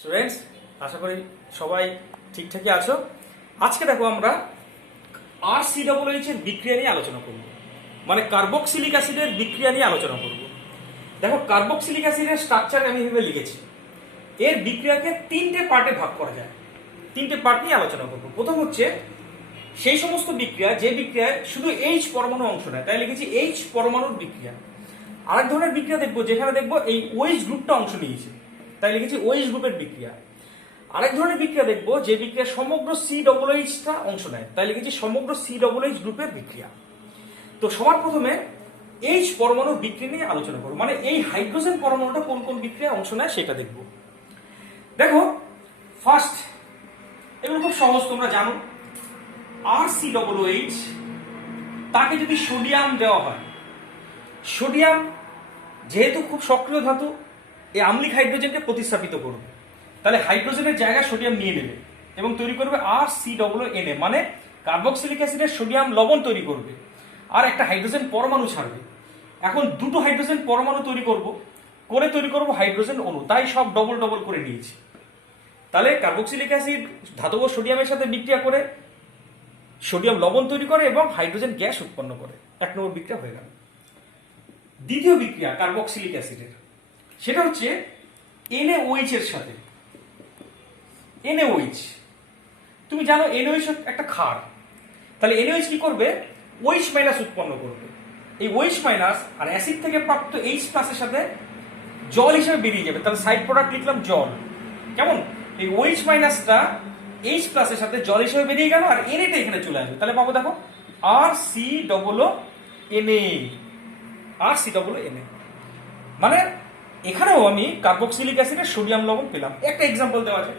Students, আশা করি সবাই ঠিকঠাকই আছো। আজকে দেখো আমরা RCOOH এর বিক্রিয়া নিয়ে আলোচনা করব, মানে কার্বক্সিলিক অ্যাসিডের বিক্রিয়া নিয়ে আলোচনা করব। দেখো, কার্বক্সিলিক অ্যাসিডের স্ট্রাকচার আমি এভাবে লিখেছি। এর বিক্রিয়াকে তিনটে পার্টে ভাগ করা যায়। তিনটে পার্ট নিয়ে আলোচনা করব। প্রথম হচ্ছে সেই সমস্ত বিক্রিয়া যে বিক্রিয়ায় শুধু H পরমাণু অংশ নেয়, তাই লিখেছি H পরমাণুর বিক্রিয়া। আরেক ধরনের বিক্রিয়া দেখবো যেখানে দেখবো এই OH গ্রুপটা অংশ নিয়েছে, তাই লিখেছি OH গ্রুপের বিক্রিয়া। আরেক ধরনের বিক্রিয়া দেখবো যে বিক্রিয়া সমগ্র COOHটা অংশ নেয়, তাই লিখেছি সমগ্র COOH গ্রুপের বিক্রিয়া। তো সবার প্রথমে H পরমাণুর বিক্রিয়া নিয়ে আলোচনা করবো, মানে এই হাইড্রোজেন পরমাণুটা কোন কোন বিক্রিয়া অংশ নেয় সেটা দেখবো। দেখো, ফার্স্ট, এগুলো খুব সহজ, তোমরা জানো। RCOOH, তাকে যদি সোডিয়াম দেওয়া হয়, সোডিয়াম যেহেতু খুব সক্রিয় ধাতু, এই আম্লিক হাইড্রোজেনকে প্রতিস্থাপিত করবে, তাহলে হাইড্রোজেনের জায়গায় সোডিয়াম নিয়ে নেবে এবং তৈরি করবে RCOONA, মানে কার্বক্সিলিক অ্যাসিডের সোডিয়াম লবণ তৈরি করবে আর একটা হাইড্রোজেন পরমাণু ছাড়বে। এখন দুটো হাইড্রোজেন পরমাণু তৈরি করব হাইড্রোজেন অণু, তাই সব ডবল ডবল করে নিয়েছি। তাহলে কার্বক্সিলিক অ্যাসিড ধাতব সোডিয়ামের সাথে বিক্রিয়া করে সোডিয়াম লবণ তৈরি করে এবং হাইড্রোজেন গ্যাস উৎপন্ন করে। এক নম্বর বিক্রিয়া হয়ে গেল। দ্বিতীয় বিক্রিয়া কার্বক্সিলিক অ্যাসিডের, সেটা হচ্ছে NaOH এর সাথে। NaOH, তুমি জানো NaOH একটা ক্ষার, তাহলে NaOH কি করবে? OH মাইনাস উৎপন্ন করবে। এই OH মাইনাস আর অ্যাসিড থেকে প্রাপ্ত H প্লাসের সাথে জল হিসেবে বেরিয়ে যাবে, তাহলে সাইড প্রোডাক্ট লিখলাম জল। কেমন? এই OH মাইনাসটা H প্লাসের সাথে জল হিসেবে বেরিয়ে গেল আর Naটা এখানে চলে আসবে, তাহলে পাবো দেখো RCOONA। মানে এখানেও আমি কার্বক্সিলিক অ্যাসিডের সোডিয়াম লবণ পেলাম। একটা এক্সাম্পল দেওয়া আছে,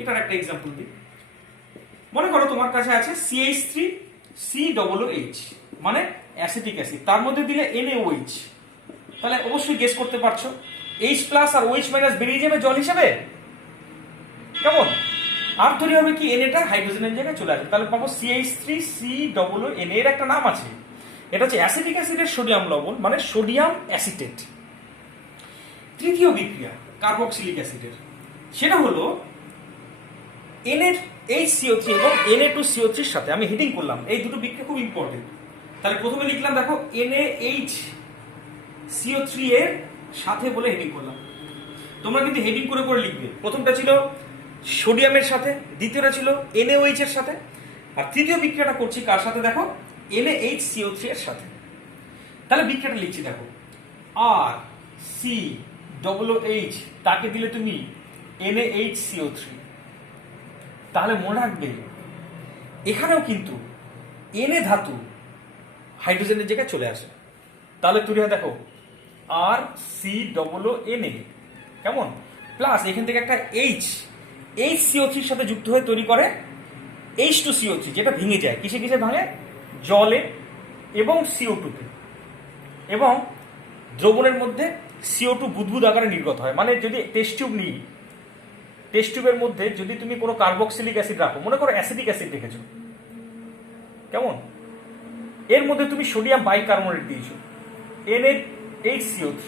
এটার একটা এক্সাম্পল দিই। মনে করো তোমার কাছে আছে CH3COOH, মানে অ্যাসিটিক অ্যাসিড, তার মধ্যে দিলে NaOH, তাহলে অবশ্যই গেস করতে পারছো H প্লাস আর OH মাইনাস বেরিয়ে যাবে জল হিসেবে। কেমন? আর তৈরি হবে কি? NAটা হাইড্রোজেনের জায়গায় চলে আসবে, তাহলে পাবো CH3COONA। এর একটা নাম আছে, এটা হচ্ছে অ্যাসিটিক অ্যাসিডের সোডিয়াম লবণ, মানে সোডিয়াম অ্যাসিটেট। তৃতীয় বিক্রিয়া কার্বক্সিলিক অ্যাসিডের, সেটা হলো NaHCO3 এবং Na2CO3 এর সাথে। আমি হেডিং করলাম, এই দুটো বিক্রিয়া খুব ইম্পর্টেন্ট। তাহলে প্রথমে লিখলাম দেখো NaHCO3 এর সাথে বলে হেডিং করলাম। তোমরা কিন্তু হেডিং করে করে লিখবে। প্রথমটা ছিল সোডিয়ামের সাথে, দ্বিতীয়টা ছিল NaOH এর সাথে, আর তৃতীয় বিক্রিয়াটা করছি কার সাথে? দেখো NaHCO3 এর সাথে। তাহলে বিক্রিয়াটা লিখছি দেখো, RCOOH, তাকে দিলে তুমি NaHCO3। তাহলে মনে রাখবে এখানেও কিন্তু Na ধাতু হাইড্রোজেনের জায়গায় চলে আসে, তাহলে তৈরি হয় দেখো RCOONA। কেমন? প্লাস এখান থেকে একটা HCO3 এর সাথে যুক্ত হয়ে তৈরি করে H2CO3, যেটা ভেঙে যায়। কিসে কিসে ভাঙে? জলে এবং CO2 তে, এবং দ্রবণের মধ্যে CO2 বুদবুদ আকারে নির্গত হয়। মানে যদি টেস্ট টিউব নিই, টেস্ট টিউবের মধ্যে যদি তুমি কোনো কার্বক্সিলিক অ্যাসিড রাখো, মনে করো অ্যাসিটিক অ্যাসিড রেখেছো, কেমন? এর মধ্যে তুমি সোডিয়াম বাইকার্বনেট দিয়েছো, NaHCO3,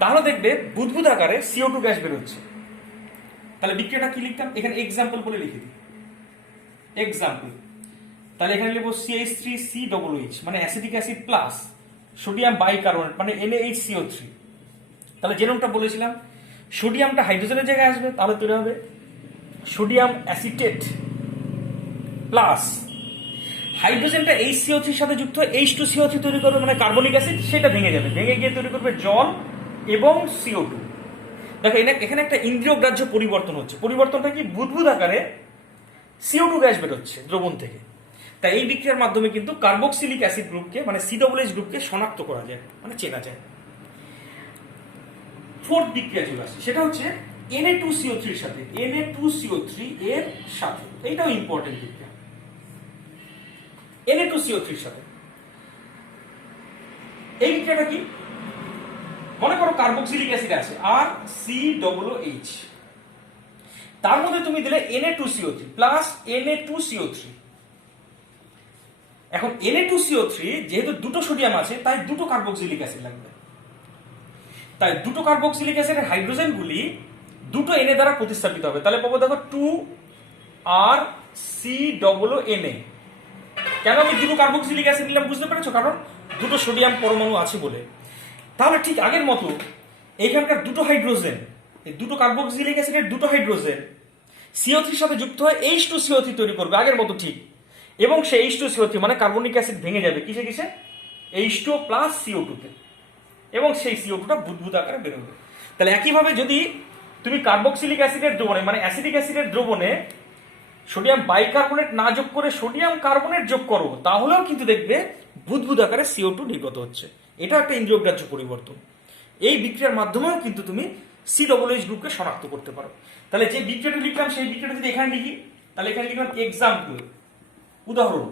তাহলে দেখবে বুদবুদ আকারে CO2 গ্যাস বেরোচ্ছে। তাহলে বিক্রিয়াটা কি লিখতাম? এখানে এক্সাম্পল বলে লিখে দিই, এক্সাম্পল। তাহলে এখানে লিখবো CH3COOH, মানে acetic acid plus sodium bicarbonate, মানে NaHCO3। তাহলে যেরকমটা বলেছিলাম, সোডিয়ামটা হাইড্রোজেনের জায়গায় আসবে, তাহলে তৈরি হবে সোডিয়াম অ্যাসিটেট প্লাস হাইড্রোজেনটা HCO3 এর সাথে যুক্ত হয়ে H2CO3 তৈরি করবে, মানে কার্বনিক অ্যাসিড, সেটা ভেঙে যাবে, ভেঙে গিয়ে তৈরি করবে জল এবং CO2। দেখো এখানে একটা ইন্দ্রিয়গ্রাহ্য পরিবর্তন হচ্ছে। পরিবর্তনটা কি? বুদবুদ আকারে CO2 গ্যাস বেরোচ্ছে দ্রবণ থেকে। তাই এই বিক্রিয়ার মাধ্যমে কিন্তু কার্বক্সিলিক অ্যাসিড গ্রুপকে, মানে COOH গ্রুপকে শনাক্ত করা যায়, মানে চেনা যায়। ফোর্থ বিক্রিয়া চলে আসে, সেটা হচ্ছে Na2CO3 এর সাথে। Na2CO3 এর সাথে, এইটাও ইম্পর্টেন্ট বিক্রিয়া। Na2CO3 এর সাথে এই বিক্রিয়াটা কি? মনে করো কার্বক্সিলিক অ্যাসিড আছে RCOOH, তার মধ্যে তুমি দিলে Na2CO3 প্লাস Na2CO3। এখন Na2CO3 যেহেতু দুটো সোডিয়াম আছে, তাই দুটো কার্বক্সিলিক অ্যাসিড লাগবে। তাই দুটো কার্বক্সিলিক অ্যাসিডের হাইড্রোজেনগুলি দুটো এনএ দ্বারা প্রতিস্থাপিত হবে, তাহলে পাবো দেখো 2RCONA। কেন আমি দুটো কার্বক্সিলিক অ্যাসিড নিলাম বুঝতে পেরেছো? কারণ দুটো সোডিয়াম পরমাণু আছে বলে। তাহলে ঠিক আগের মতো এইখানকার দুটো হাইড্রোজেন, এই দুটো কার্বক্সিলিক অ্যাসিডের দুটো হাইড্রোজেন CO3 এর সাথে যুক্ত হয়ে H2CO3 তৈরি করবে আগের মতো ঠিক, এবং সেই H2CO3 মানে কার্বনিক অ্যাসিড ভেঙে যাবে কিসে কিসে, H2O প্লাস CO2 তে, এবং সেই CO2টা বুদবুদ আকারে বেরোবে। তাহলে একইভাবে যদি তুমি কার্বক্সিলিক অ্যাসিডের দ্রবণে মানে অ্যাসিডিক অ্যাসিডের দ্রবণে সোডিয়াম বাইকার্বনেট না যোগ করে সোডিয়াম কার্বনেট যোগ করো, তাহলেও কিন্তু দেখবে বুদবুদ আকারে CO2 নির্গত হচ্ছে। এটা একটা ইন্দ্রিয়গ্রাহ্য পরিবর্তন। এই বিক্রিয়ার মাধ্যমেও কিন্তু তুমি COOH গ্রুপকে শনাক্ত করতে পারো। তাহলে যে বিক্রিয়াটা লিখলাম সেই বিক্রিয়াটা যদি এখানে লিখি, তাহলে এখানে লিখলাম এক্সাম্পল, উদাহরণ।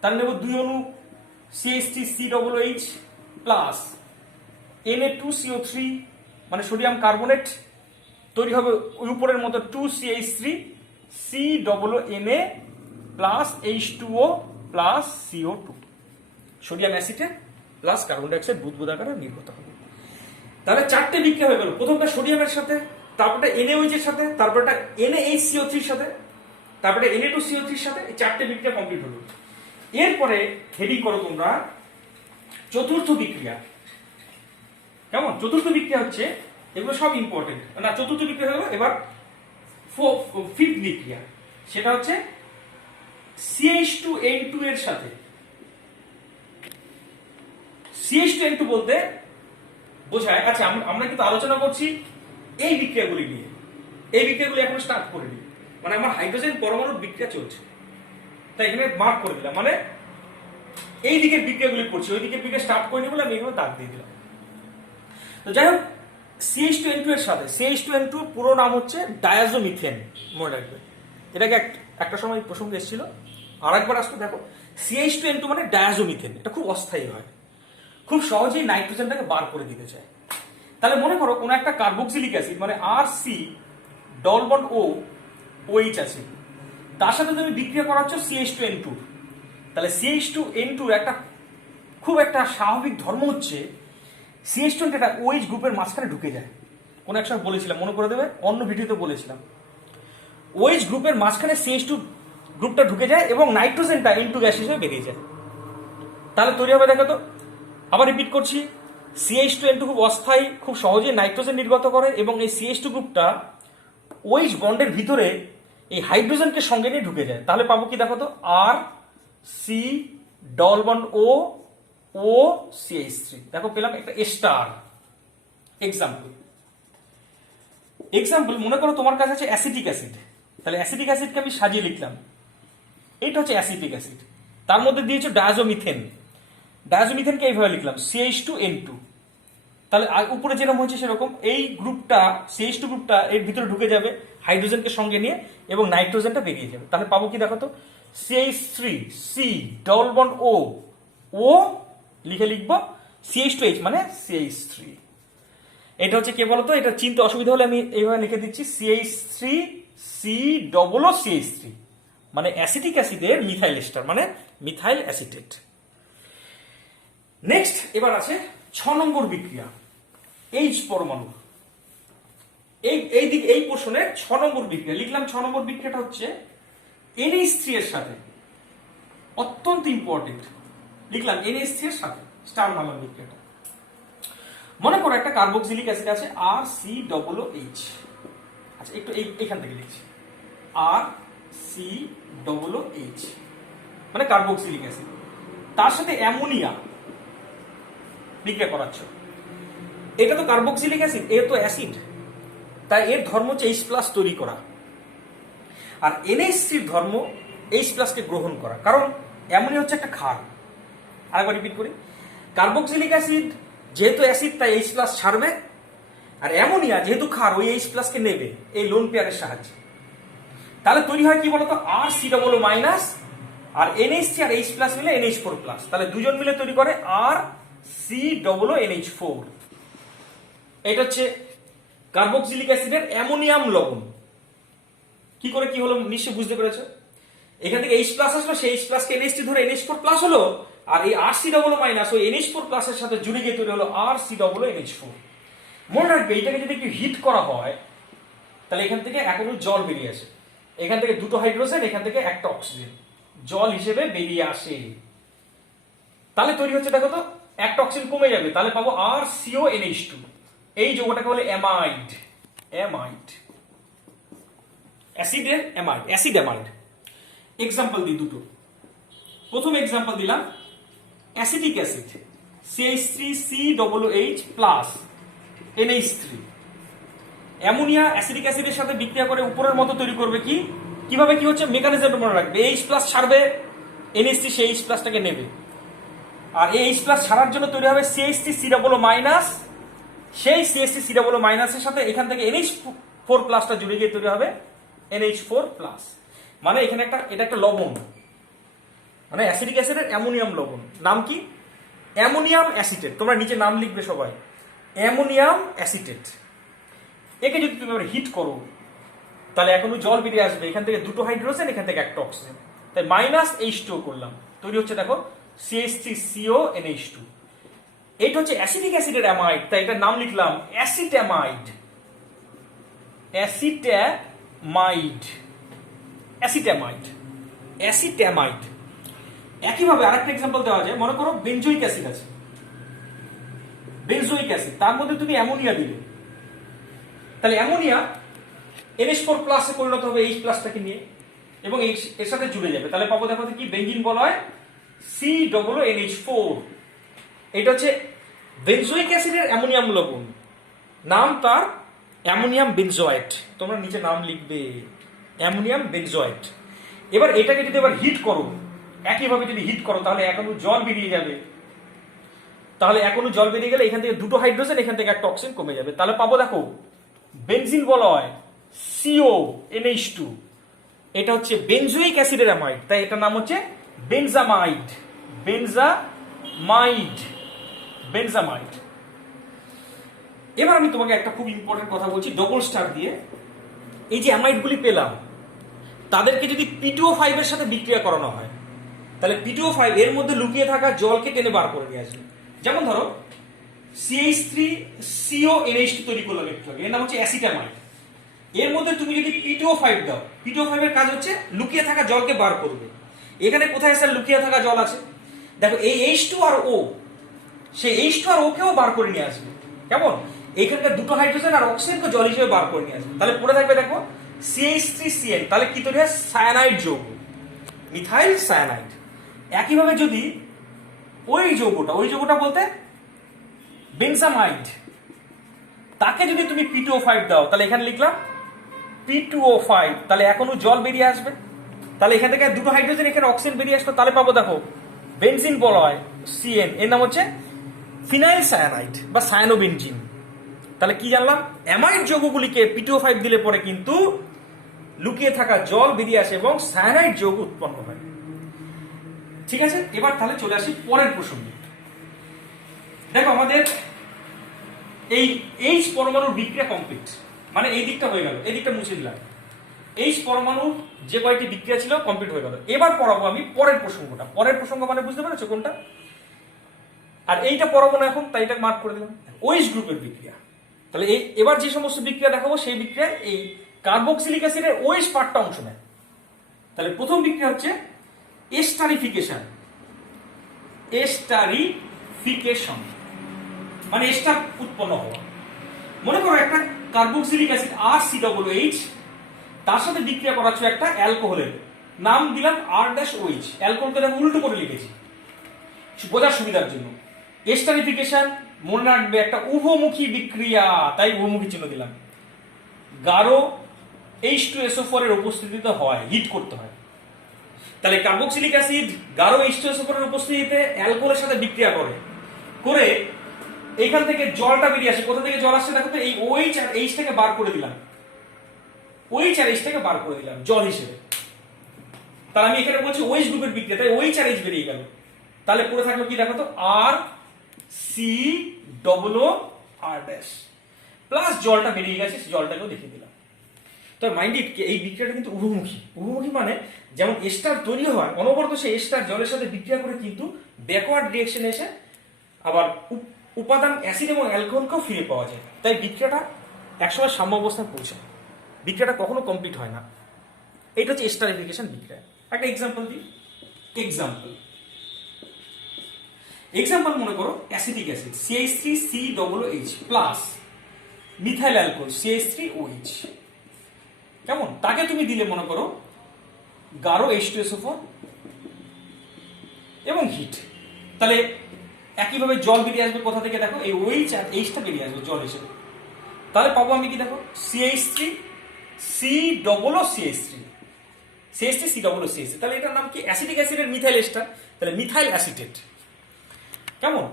তাহলে নেব 2 অণু CH3COOH প্লাস Na2CO3 মানে সোডিয়াম কার্বনেট, তৈরি হবে ওই উপরের মতো 2CH3COONA plus H2O plus CO2, sodium অ্যাসিডে প্লাস কার্বন ডাইঅক্সাইড বুদবুদ আকারে নির্গত হবে। তাহলে চারটে বিক্রিয়া হয়ে গেল, প্রথমটা সোডিয়ামের সাথে, তারপরটা NaOH এর সাথে, তারপরটা NaHCO3 এর সাথে, তারপরে Na2CO3 এর সাথে, এই চারটে বিক্রিয়া কমপ্লিট হলো। এরপরে হেডিং করো তোমরা চতুর্থ বিক্রিয়া। কেমন? চতুর্থ বিক্রিয়া হচ্ছে, এগুলো সব ইম্পর্টেন্ট না, চতুর্থ বিক্রিয়া হলো। এবার ফিফথ বিক্রিয়া, সেটা হচ্ছে CH2N2 এর সাথে। CH2N2 বলতে বোঝায়, আচ্ছা আমরা কিন্তু আলোচনা করছি এই বিক্রিয়াগুলি নিয়ে, এই বিক্রিয়াগুলি এখন স্টার্ট করে দিই, মানে আমার হাইড্রোজেন পরমাণুর বিক্রিয়া চলছে, তাই এখানে মার্ক করে দিলাম, মানে এই দিকের বিক্রিয়াগুলি করছি, ওই দিকের বিক্রিয়া স্টার্ট করে বলে আমি এখানে দাগ দিয়ে দিলাম। তো যাই হোক, CH2N2 এর সাথে, CH2N2 পুরো নাম হচ্ছে ডায়াজোমিথেন, মনে রাখবে। এটাকে একটা সময় প্রসঙ্গে এসেছিল, আর একবার আসতে দেখো। CH2N2 মানে ডায়াজোমিথেন, এটা খুব অস্থায়ী হয়, খুব সহজেই নাইট্রোজেনটাকে বার করে দিতে চায়। তাহলে মনে করো কোনো একটা কার্বক্সিলিক অ্যাসিড মানে RC double bond O OH আছে, তার সাথে তুমি বিক্রিয়া করাচ্ছ CH2N2। তাহলে CH2N2 একটা খুব একটা স্বাভাবিক ধর্ম হচ্ছে CH2 একটা OH গ্রুপের মাঝখানে ঢুকে যায়। কোন এক সময় বলেছিলাম, মনে করে দেবে, অন্য ভিডিওতে বলেছিলাম, OH গ্রুপের মাঝখানে CH2 গ্রুপটা ঢুকে যায় এবং নাইট্রোজেনটা N2 গ্যাস হিসেবে বেরিয়ে যায়। তাহলে তৈরি হবে, দেখো তো, আবার রিপিট করছি, CH2N2 খুব অস্থায়ী, খুব সহজে নাইট্রোজেন নির্গত করে, এবং এই CH2 গ্রুপটা OH বন্ডের ভিতরে এই হাইড্রোজেনকে সঙ্গে নিয়ে ঢুকে যায়। তাহলে পাবো কি, দেখো তো, RC double bond O OCH3, দেখো পেলাম একটা স্টার। এক্সাম্পল মনে করো তোমার কাছে আছে অ্যাসিটিক অ্যাসিড, তাহলে অ্যাসিটিক অ্যাসিডকে আমি সাজিয়ে লিখলাম, এইটা হচ্ছে অ্যাসিটিক অ্যাসিড, তার মধ্যে দিয়েছে ডায়াজোমিথেন, ডায়াজোমিথেনকে এইভাবে লিখলাম CH2N2। তাহলে উপরে যেরকম হচ্ছে সেরকম এই গ্রুপটা CH2 গ্রুপটা এর ভিতরে ঢুকে যাবে হাইড্রোজেনকে সঙ্গে নিয়ে, এবং নাইট্রোজেনটা বেরিয়ে যাবে। তাহলে পাবো কি, দেখো তো, CH3C ডবল বন্ড O লিখে লিখবো CH2H মানে CH3। এটা হচ্ছে কে বলতো, এটা চিনতে অসুবিধা হলে আমি এইভাবে লিখে দিচ্ছি CH3C ডবল O CH3 মানে অ্যাসিটিক অ্যাসিডের মিথাইল এস্টার মানে মিথাইল অ্যাসিটেট। নেক্সট এবার আছে 6 নম্বর বিক্রিয়া, H পরমাণু। এই পোর্শনের 6 নম্বর বিক্রিয়া লিখলাম। 6 নম্বর বিক্রিয়াটা হচ্ছে NH3 এর সাথে, অত্যন্ত ইম্পর্টেন্ট, লিখলাম NH3 এর সাথে, স্টার মারলাম বিক্রিয়াটা। মনে করো একটা কার্বক্সিলিক অ্যাসিড আছে RCOOH, আচ্ছা একটু এইখান থেকে লিখছি, RCOOH মানে কার্বক্সিলিক অ্যাসিড, তার সাথে অ্যামোনিয়া বিক্রিয়া করাচ্ছ। এটা তো কার্বক্সিলিক অ্যাসিড, এর তো অ্যাসিড, তাই এর ধর্ম হচ্ছে H+ তৈরি করা, আর NH3 ধর্ম H+ কে গ্রহণ করা, কারণ অ্যামোনিয়া হচ্ছে একটা ক্ষার। আরেকবার রিপিট করি, কার্বক্সিলিক অ্যাসিড যেহেতু অ্যাসিড তাই H+ ছাড়বে, আর অ্যামোনিয়া যেহেতু ক্ষার ওই H+ কে নেবে এই লোন পেয়ারের সাহায্যে। তাহলে তৈরি হয় কি বলতো, RCOO মাইনাস আর NH3 আর H+ মিলে NH4+, তাহলে দুজন মিলে তৈরি করে RCOONH4। এটা হচ্ছে কার্বক্সিলিক অ্যাসিডের অ্যামোনিয়াম লবণ। কি করে কি হলো নিশ্চয়ই বুঝতে পেরেছো, এখান থেকে H+ আসলো, সেই H+ কে NH3 ধরে NH4+ হলো, আর এই RCOO মাইনাস ওই NH4+ এর সাথে জুড়ে গিয়ে তৈরি হলো RCOONH4। মনে রাখবে, এটাকে যদি একটু হিট করা হয় তাহলে এখান থেকে এক অণু জল বেরিয়ে আসে, এখান থেকে দুটো হাইড্রোজেন, এখান থেকে একটা অক্সিজেন জল হিসেবে বেরিয়ে আসে। তাহলে তৈরি হচ্ছে দেখো তো, একটা অক্সিজেন কমে যাবে, তাহলে পাবো আর সিও এনএইচ টু। এই যৌগটাকে বলে অ্যামাইড। অ্যামাইড অ্যাসিডের অ্যামাইড, অ্যাসিড অ্যামাইড। এক্সাম্পল দিই দুটো। প্রথম এক্সাম্পল দিলাম acetic acid CH3COOH plus NH3। Ammonia acidic অ্যাসিডের সাথে বিক্রিয়া করে উপরের মতো তৈরি করবে কি, কিভাবে কি হচ্ছে মেকানিজমটা মনে রাখবে। H প্লাস ছাড়বে, NH3 সেই H প্লাসটাকে নেবে, আর এই H প্লাস ছাড়ার জন্য তৈরি হবে CH3COO মাইনাস, সেই CH3COO মাইনাসের সাথে এখান থেকে NH4 প্লাসটা জুড়ে গিয়ে তৈরি হবে NH4 প্লাস। মানে এখানে এটা একটা লবণ, মানে অ্যাসিডিক অ্যাসিডের অ্যামোনিয়াম লবণ। নাম কি? Ammonium acetate. তোমরা নিচে নাম লিখবে সবাই, অ্যামোনিয়াম অ্যাসিটেট। একে যদি তুমি হিট করো তাহলে এখনো জল বেরিয়ে আসবে, এখান থেকে দুটো হাইড্রোজেন, এখান থেকে একটা অক্সিজেন, তাই মাইনাস H2 করলাম, তৈরি হচ্ছে দেখো CH3CONH2। এইটা হচ্ছে অ্যাসিডিক অ্যাসিডের অ্যামাইড, তাই এটার নাম লিখলাম অ্যাসিটামাইড। অ্যাসিটামাইড, অ্যাসিটামাইড, অ্যাসিটামাইড। একইভাবে আরেকটা এক্সাম্পল দেওয়া যায়, মনে করো বেনজোইক অ্যাসিড আছে, বেনজোইক অ্যাসিড, তার মধ্যে তুমি অ্যামোনিয়া দিলে, তাহলে অ্যামোনিয়া NH4 প্লাসে পরিণত হবে H প্লাসটাকে নিয়ে এবং এর সাথে জুড়ে যাবে, তাহলে পাবো দেখো কি বেঞ্জিন বলা হয় COONH4। এটা হচ্ছে বেনজোইক অ্যাসিডের অ্যামোনিয়াম লবণ, নাম তার অ্যামোনিয়াম বেনজোয়েট। তোমরা নিচে নাম লিখবে অ্যামোনিয়াম বেনজোয়েট। এবার এটাকে যদি এবার হিট করো, একইভাবে যদি হিট করো তাহলে এক অণু জল বেরিয়ে যাবে, তাহলে এক অণু জল বেরিয়ে গেলে এখান থেকে দুটো হাইড্রোজেন, এখান থেকে একটা অক্সিজেন কমে যাবে, তাহলে পাবো দেখো বেনজিন বলা হয় CONH2। এটা হচ্ছে বেনজোইক অ্যাসিডের অ্যামাইড, তাই এটার নাম হচ্ছে বেনজামাইড। বেনজামাইড, বেনজামাইড। এবার আমি তোমাকে একটা খুব ইম্পর্টেন্ট কথা বলছি ডবল স্টার দিয়ে। এই যে অ্যামাইডগুলি পেলাম, তাদেরকে যদি P2O5 এর সাথে বিক্রিয়া করানো হয়, তাহলে P2O5 এর মধ্যে লুকিয়ে থাকা জলকে টেনে বার করে নিয়ে আসবে। যেমন ধরো CH3CONH2 তৈরি করলাম একটু আগে, এর নাম হচ্ছে অ্যাসিটামাইড। এর মধ্যে তুমি যদি P2O5 দাও, P2O5 এর কাজ হচ্ছে লুকিয়ে থাকা জলকে বার করবে। এখানে কোথায় স্যার লুকিয়ে থাকা জল আছে? দেখো এই H2 আর O, সেই H2 আর O কেও বার করে নিয়ে আসবে। কেমন? এখানকার দুটো হাইড্রোজেন আর অক্সিজেনকে জল হিসেবে বার করে নিয়ে আসবে, তাহলে পড়ে থাকবে দেখো CH3CN। তাহলে কি তৈরি হয়? সায়ানাইড যৌগ, মিথাইল সায়ানাইড। একইভাবে যদি ওই যৌগটা বলতে বেনজামাইড, তাকে যদি তুমি P2O5 দাও, তাহলে এখানে লিখলাম P2O5, তাহলে এখনো জল বেরিয়ে আসবে, তাহলে এখান থেকে দুটো হাইড্রোজেন, এখানে অক্সিজেন বেরিয়ে আসলো, তাহলে পাবো দেখো বেনজিন বলা হয় CN, এর নাম হচ্ছে ফিনাইল সায়ানাইড বা সায়ানোবেনজিন। তাহলে কি জানলাম? অ্যামাইড যৌগগুলিকে P2O5 দিলে পরে কিন্তু লুকিয়ে থাকা জল বেরিয়ে আসে এবং সায়ানাইড যৌগ উৎপন্ন হয়। ঠিক আছে, এবার তাহলে চলে আসি পরের প্রসঙ্গে। দেখো আমাদের এই H পরমাণুর বিক্রিয়া কমপ্লিট, মানে এই দিকটা হয়ে গেল, এই দিকটা মুছে দিলাম। H পরমাণুর যে কয়েকটি বিক্রিয়া ছিল কমপ্লিট হয়ে গেল। এবার পড়াবো আমি পরের প্রসঙ্গটা। পরের প্রসঙ্গ মানে বুঝতে পেরেছো কোনটা? আর এইটা পড়াবো না এখন, তাই এটা মার্ক করে দিলাম OH গ্রুপের বিক্রিয়া। তাহলে এবার যে সমস্ত বিক্রিয়া দেখাবো সেই বিক্রিয়ায় এই কার্বক্সিলিক অ্যাসিডের OH পার্টটা অংশ নেয়। তাহলে প্রথম বিক্রিয়া হচ্ছে এস্টারিফিকেশন। এস্টারিফিকেশন মানে এস্টার উৎপন্ন হওয়া। মনে করো একটা কার্বক্সিলিক অ্যাসিড RCOOH, তার সাথে বিক্রিয়া করাচ্ছ একটা অ্যালকোহলের, নাম দিলাম R-OH। অ্যালকোহলকে আমি উল্টো করে লিখেছি বোঝার সুবিধার জন্য। এস্টারিফিকেশন মনে রাখবে একটা উভমুখী বিক্রিয়া, তাই উভমুখী চিহ্ন দিলাম। গাঢ় H2SO4 এর উপস্থিতিতে হয়, হিট করতে হয়। তাহলে কার্বক্সিলিক অ্যাসিড গাঢ় H2SO4 এর উপস্থিতিতে অ্যালকোহলের সাথে বিক্রিয়া করে এইখান থেকে জলটা বেরিয়ে আসে। কোথা থেকে জল আসছে দেখো তো, এই OH আর H থেকে বার করে দিলাম, OH আর H থেকে বার করে দিলাম জল হিসেবে। তাহলে আমি এখানে বলছি OH গ্রুপের বিক্রিয়া, তাই OH আর H বেরিয়ে গেল। তাহলে পড়ে থাকলো কি দেখো তো, RCOOR প্লাস জলটা বেরিয়ে গেছে, জলটাকেও দেখিয়ে দিলাম। তো মাইন্ড ইট, এই বিক্রিয়াটা কিন্তু উভমুখী। উভমুখী মানে যেমন এস্টার তৈরি হয়, অনবরত সেই এস্টার জলের সাথে বিক্রিয়া করে কিন্তু ব্যাকওয়ার্ড রিঅ্যাকশন এসে আবার উপাদান অ্যাসিড এবং অ্যালকোহলকেও ফিরে পাওয়া যায়। তাই বিক্রিয়াটা একসময় সাম্য অবস্থায় পৌঁছায়। বিক্রিয়াটা কখনো কমপ্লিট হয় না। এটা হচ্ছে এস্টারিফিকেশন বিক্রিয়া। একটা এক্সাম্পল দিই। এক্সাম্পল মনে করো acetic acid CH3COOH plus methyl alcohol CH3OH, কেমন? তাকে তুমি দিলে মনে করো গাঢ় H2SO4 এবং হিট, তাহলে একইভাবে জল বেরিয়ে আসবে কোথা থেকে? দেখো এই OH আর Hটা বেরিয়ে আসবে জল হিসেবে। তাহলে পাবো আমি কি? দেখো CH3COOH, তাহলে এটার নাম কি? অ্যাসিটিক অ্যাসিডের মিথাইল এস্টার, তাহলে মিথাইল অ্যাসিটেট। কেমন?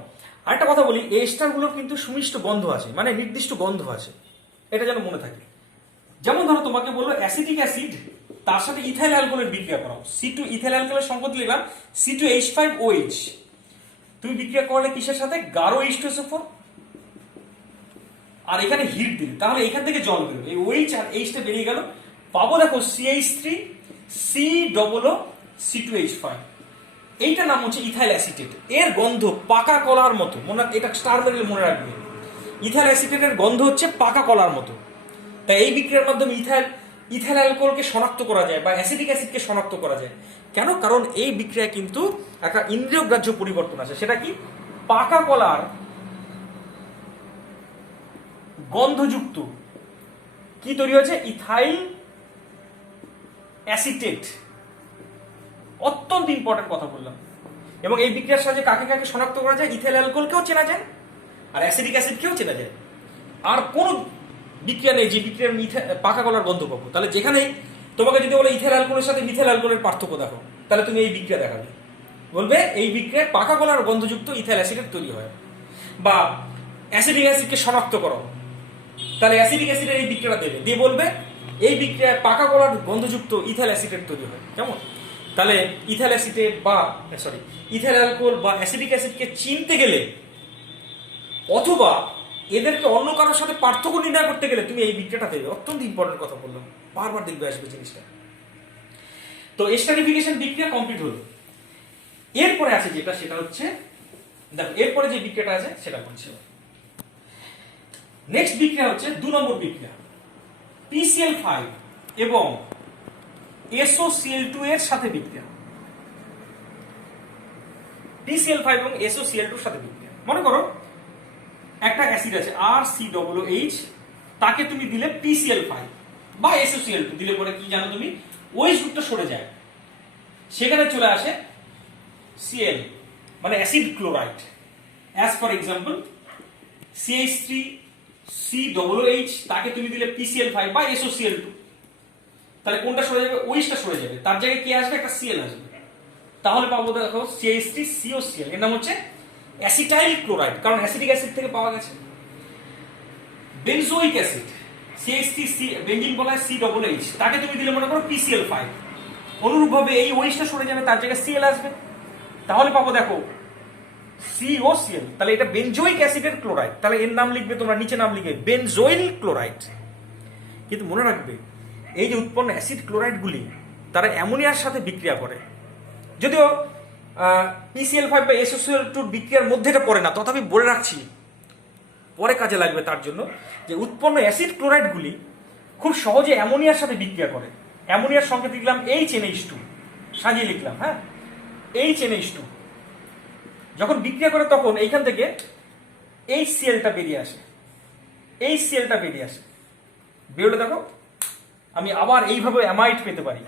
আরেকটা কথা বলি, এই এস্টারগুলোর কিন্তু সুমিষ্ট গন্ধ আছে, মানে নির্দিষ্ট গন্ধ আছে, এটা যেন মনে থাকে। যেমন ধরো তোমাকে বললো অ্যাসিটিক অ্যাসিড তার সাথে ইথাইল অ্যালকোহলের বিক্রিয়া করাও, C2 ইথাইল অ্যালকোহলের সংকেত লিখলাম C2H5OH, তুমি বিক্রিয়া করলে কিসের সাথে? গাঢ় H2SO4, আর এখানে হিট দিলে, তাহলে এখান থেকে জল বেরোবে, এই OH আর H টা বেরিয়ে গেল, পাবো দেখো CH3COOC2H5। এইটার নাম হচ্ছে ইথাইল অ্যাসিটেট। এর গন্ধ পাকা কলার মতো, এটা স্টার মেরে মনে রাখবে, ইথাইল অ্যাসিটেটের গন্ধ হচ্ছে পাকা কলার মতো। তাই এই বিক্রিয়ার মাধ্যমে ইথাইল অ্যালকোহলকে শনাক্ত করা যায় বা অ্যাসিটিক অ্যাসিডকে শনাক্ত করা যায়। কেন? কারণ এই বিক্রিয়ায় কিন্তু একটা ইন্দ্রিয়গ্রাহ্য পরিবর্তন আছে। সেটা কি? পাকা কলার গন্ধযুক্ত কি তৈরি হয়েছে? Ethyl acetate. অত্যন্ত ইম্পর্টেন্ট কথা বললাম। এবং এই বিক্রিয়ার সাহায্যে কাকে কাকে শনাক্ত করা যায়? ইথাইল অ্যালকোহলকেও চেনা যায় আর অ্যাসিটিক অ্যাসিডকেও চেনা যায়। আর কোন বিক্রিয়া নেই যে বিক্রিয়ার পাকা কলার গন্ধ পাবো। তাহলে যেখানেই তোমাকে যদি বলে ইথাইল অ্যালকোহলের সাথে মিথাইল অ্যালকোহলের পার্থক্য দেখো, তাহলে তুমি এই বিক্রিয়া দেখাবে, বলবে এই বিক্রিয়ায় পাকা কলার গন্ধযুক্ত ইথাইল অ্যাসিডেট তৈরি হয়। বা অ্যাসিটিক অ্যাসিডকে শনাক্ত করো, তাহলে অ্যাসিটিক অ্যাসিডের এই বিক্রিয়াটা দেবে, দিয়ে বলবে এই বিক্রিয়ায় পাকা কলার গন্ধযুক্ত ইথাইল অ্যাসিডেট তৈরি হয়। কেমন? তাহলে ইথাইল অ্যাসিটেট বা ইথাইল অ্যালকোহল বা অ্যাসিটিক অ্যাসিডকে চিনতে গেলে অথবা এদেরকে অন্য কারোর সাথে পার্থক্য নির্ণয় করতে গেলে তুমি এই বিক্রিয়াটা দেবে। অত্যন্ত ইম্পর্টেন্ট কথা বললাম, বারবার দেখবে আসবে জিনিসটা। তো এস্টারিফিকেশন বিক্রিয়া কমপ্লিট হলো। এরপরে আছে যেটা, সেটা হচ্ছে দেখো এরপরে যে বিক্রিয়াটা আছে সেটা বলছি। নেক্সট বিক্রিয়া হচ্ছে 2 নম্বর বিক্রিয়া, PCl5 এবং SOCl2 এর সাথে বিক্রিয়া। PCl5 এবং SOCl2 এর সাথে বিক্রিয়া। মনে করো একটা অ্যাসিড আছে RCOOH, তাকে তুমি দিলে PCl5 বা SOCl2 দিলে পরে কি জানো তুমি? OH গ্রুপটা সরে যায়, সেখানে চলে আসে Cl, মানে acid chloride. As for example CH3COOH, তাকে তুমি দিলে PCl5 বা SOCl2, তাহলে কোনটা সরে যাবে? OH-টা সরে যাবে, তার জায়গায় কি আসবে? একটা Cl আসবে। তাহলে পাবো দেখো CH3COCl, এর নাম হচ্ছে অ্যাসিটাইল ক্লোরাইড, কারণ অ্যাসিটিক অ্যাসিড থেকে পাওয়া গেছে। বেনজোইক অ্যাসিড CH3C, বেনজিন বলা হয় COOH, তাকে তুমি দিলে মনে করো PCl5, অনুরূপভাবে এই OH-টা সরে যাবে, তার জায়গায় Cl আসবে, তাহলে পাবো দেখো COCl। তাহলে এটা বেনজোইক অ্যাসিডের ক্লোরাইড, তাহলে এর নাম লিখবে তোমরা, নিচে নাম লিখবে বেনজোইল ক্লোরাইড। কিন্তু মনে রাখবে এই যে উৎপন্ন অ্যাসিড ক্লোরাইডগুলি তারা অ্যামোনিয়ার সাথে বিক্রিয়া করে, যদিও PCl5 বা SOCl2 বিক্রিয়ার মধ্যে এটা পড়ে না, তথাপি বলে রাখছি পরে কাজে লাগবে। তার জন্য যে উৎপন্ন অ্যাসিড ক্লোরাইডগুলি খুব সহজে অ্যামোনিয়ার সাথে বিক্রিয়া করে। অ্যামোনিয়ার সংকেত লিখলাম HNH2, সাজিয়ে লিখলাম, হ্যাঁ HNH2। যখন বিক্রিয়া করে তখন এইখান থেকে HClটা বেরিয়ে আসে, HClটা বেরিয়ে আসে, বেরোলে দেখো আমি আবার এইভাবে অ্যামাইড পেতে পারি,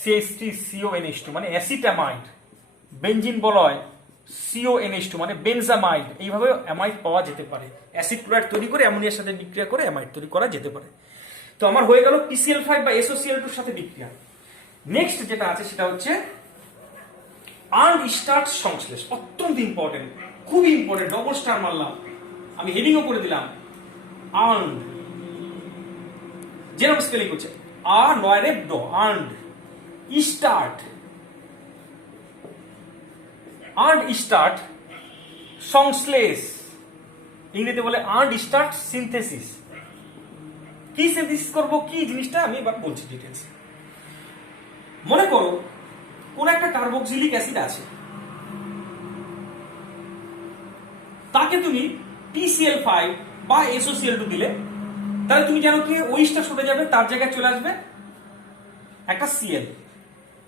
CH3CONH2 মানে অ্যাসিটামাইড, বেনজিন বলা হয় CONH2 মানে বেনজামাইড। এইভাবে অ্যামাইড পাওয়া যেতে পারে, অ্যাসিড ক্লোরাইড তৈরি করে অ্যামোনিয়ার সাথে বিক্রিয়া করে অ্যামাইড তৈরি করা যেতে পারে। তো আমার হয়ে গেল PCl5 বা SOCl2 এর সাথে বিক্রিয়া। নেক্সট যেটা আছে সেটা হচ্ছে আনস্টার্চ সংশ্লেষ। অত্যন্ত ইম্পর্টেন্ট, খুব ইম্পর্টেন্ট, ডবল স্টার মারলাম, আমি হেডিংও করে দিলাম। আন্ড যেরকম স্পেলিং হচ্ছে আন্ড স্টার্ট, আন্ড স্টার্ট সংশ্লেষ, ইংরেজিতে বলে আন্ড স্টার্ট সিনথেসিস। কি সিনথেসিস করব, কি জিনিসটা আমি এবার বলছি ডিটেইলস। মনে করো কোন একটা কার্বক্সিলিক অ্যাসিড আছে, তাকে তুমি PCl5 বা SOCl2 দিলে তাহলে তুমি জানো কি ওইসটা সরে যাবে, তার জায়গায় চলে আসবে একটা সিএল,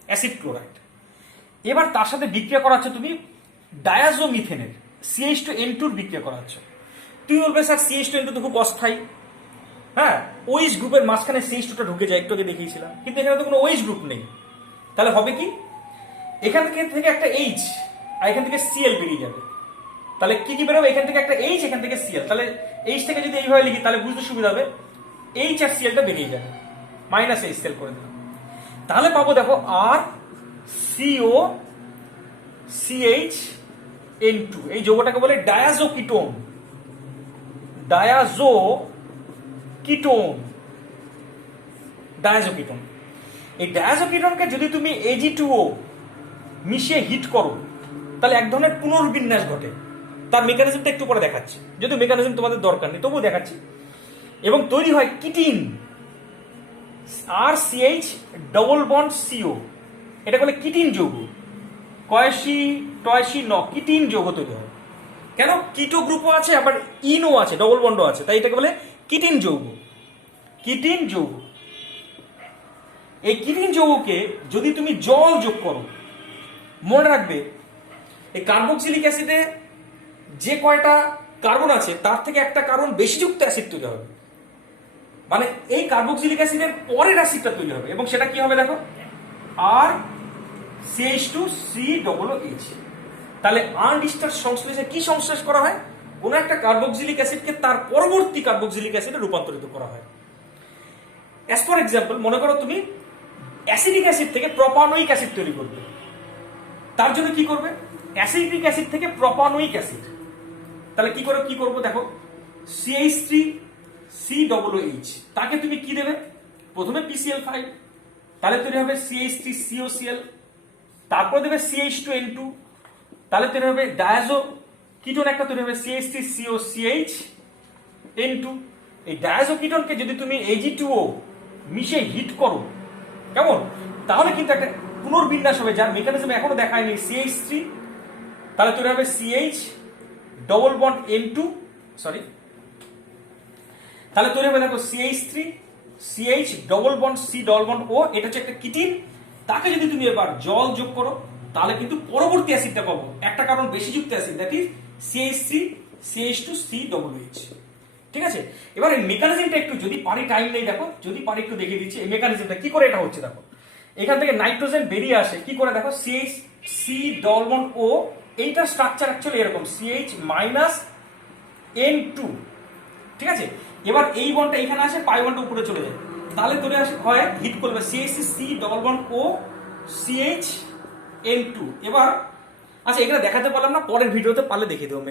অ্যাসিড ক্লোরাইড। এবার তার সাথে বিক্রিয়া করাচ্ছ তুমি ডায়াজোমিথেনের CH2N2 বিক্রিয়া করাচ্ছ। তুমি বলবে স্যার CH2N2 তো খুব অস্থায়ী, হ্যাঁ ওইস গ্রুপের মাঝখানে CH2টা ঢুকে যায়, একটু আগে দেখিয়েছিলাম, কিন্তু এখানে তো কোনো ওইস গ্রুপ নেই। তাহলে হবে কি, এখান থেকে একটা H আর এখান থেকে Cl বেরিয়ে যাবে। তাহলে কি কি বেরোবে, এখান থেকে একটা H, এখান থেকে Cl। তাহলে H থেকে যদি এইভাবে লিখি তাহলে বুঝতে সুবিধা হবে, H আর Clটা বেরিয়ে যাবে, মাইনাস HCl করে দিলাম। তাহলে পাবো দেখো আর CO CH এই যৌগটাকে বলে ডায়াজোকিটোন। ডায়াজোকিটোন এই ডায়াজোকিটোনকে যদি তুমি Ag2O মিশিয়ে হিট করো তাহলে এক ধরনের পুনর্বিন্যাস ঘটে। তার মেকানিজমটা একটু পরে দেখাচ্ছি, যদিও মেকানিজম তোমাদের দরকার নেই তবুও দেখাচ্ছি। এবং তৈরি হয় কিটিন, RCH ডবল বন্ড CO, এটা বলে কিটিন যৌগ। টয়সি ন কিটিন যৌগ তৈরি হয়। কেন, কিটো গ্রুপও আছে আবার ইনও আছে, ডবল বন্ডও আছে, তাই এটাকে বলে কিটিন যৌগ। কিটিন যৌগ, এই কিটিন যৌগকে যদি তুমি জল যোগ করো, মনে রাখবে এই কার্বক্সিলিক অ্যাসিডে যে কয়টা কার্বন আছে তার থেকে একটা কার্বন বেশি যুক্ত অ্যাসিড তৈরি হবে, মানে এই কার্বক্সিলিক অ্যাসিডের পরের অ্যাসিডটা তৈরি হবে, এবং সেটা কি হবে দেখো আর CH2COOH। তাহলে আনডিস্টার্ব সংশ্লেষে কি সংশ্লেষ করা হয়, কোন একটা কার্বক্সিলিক অ্যাসিডকে তার পরবর্তী কার্বক্সিলিক অ্যাসিডে রূপান্তরিত করা হয়। অ্যাজ ফর এক্সাম্পল, মনে করো তুমি অ্যাসিডিক অ্যাসিড থেকে প্রোপানোয়িক অ্যাসিড তৈরি করবে, তার জন্য কি করবে, অ্যাসিডিক অ্যাসিড থেকে প্রোপানোয়িক অ্যাসিড। তাহলে কি করবো দেখো, CH3COOH, তাকে তুমি কি দেবে, প্রথমে PCl5, তাহলে তৈরি হবে CH3COCl, তারপর দেবে CH2N2, তাহলে তৈরি হবে ডায়াজো কিটোন একটা তৈরি হবে CH3COCH N2। এই ডায়াজো কিটোনকে যদি তুমি Ag2O মিশিয়ে হিট করো, কেমন, তাহলে কিন্তু একটা পুনর্বিন্যাস হবে, যার মেকানিজম এখনো দেখায়নি, CH3, তাহলে তৈরি হবে CH double bond N2, sorry, তাহলে তৈরি হবে দেখো CH3CH double bond C double bond O, এটা হচ্ছে একটা কিটিন। তাকে যদি তুমি এবার জল যোগ করো তাহলে কিন্তু পরবর্তী অ্যাসিডটা পাবো, একটা কারণ বেশি যুক্ত অ্যাসিড, দ্যাট ইজ CH3CH2COOH। ঠিক আছে, এবার এই মেকানিজমটা একটু যদি পারি, টাইম নেই দেখো, যদি পারি একটু দেখিয়ে দিচ্ছি এই মেকানিজমটা কি করে এটা হচ্ছে। দেখো এখান থেকে নাইট্রোজেন বেরিয়ে আসে কি করে, দেখো CH3 ডবল বন্ড O, এইটা স্ট্রাকচার অ্যাকচুয়ালি এরকম CH মাইনাস N2। ঠিক আছে, এবার এই বন্ডটা এখানে আসে, পাই বন্ডটা উপরে চলে যায়, তাহলে তৈরি হয় হিট করবে CH3 double bond O CH N2। এবার আচ্ছা, এখানে দেখাতে পারলাম না, পরের ভিডিওতে পারলে দেখিয়ে দেবো।